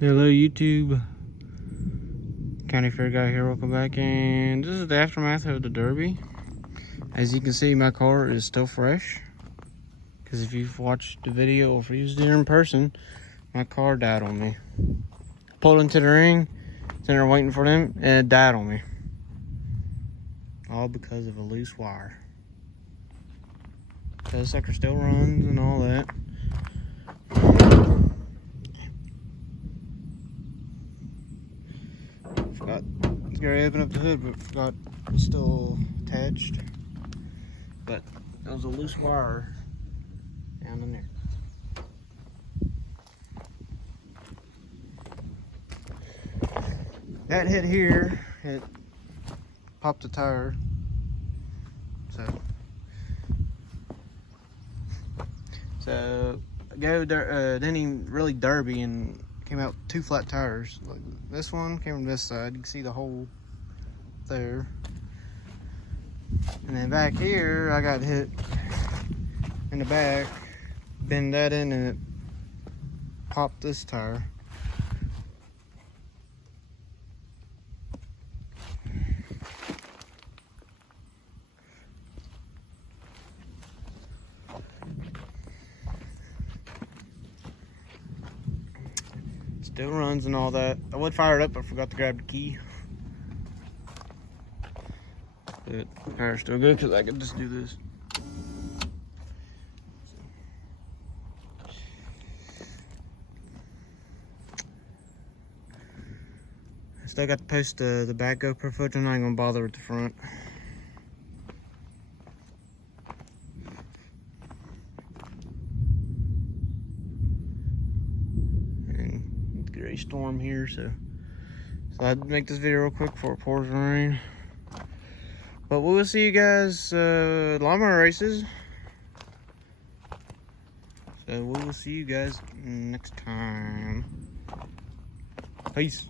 Hello YouTube, County Fair guy here, welcome back, and this is the aftermath of the Derby. As you can see, my car is still fresh, because if you've watched the video or if you used it in person, my car died on me. Pulled into the ring, sitting there waiting for them, and it died on me. All because of a loose wire. So the sucker still runs and all that. Forgot to go open up the hood, but forgot it's still attached. But there was a loose wire down in there. That hit here, it popped the tire. So then he really derby and came out two flat tires. Like this one came from this side. You can see the hole there. And then back here, I got hit in the back, bend that in, and it popped this tire. Still runs and all that. I would fire it up, but I forgot to grab the key. But the tire's still good because I could just do this. I still got to post the back GoPro footage. I'm not even gonna bother with the front. A storm here, so I'd make this video real quick before it pours rain. But we will see you guys lawnmower races. So we will see you guys next time. Peace.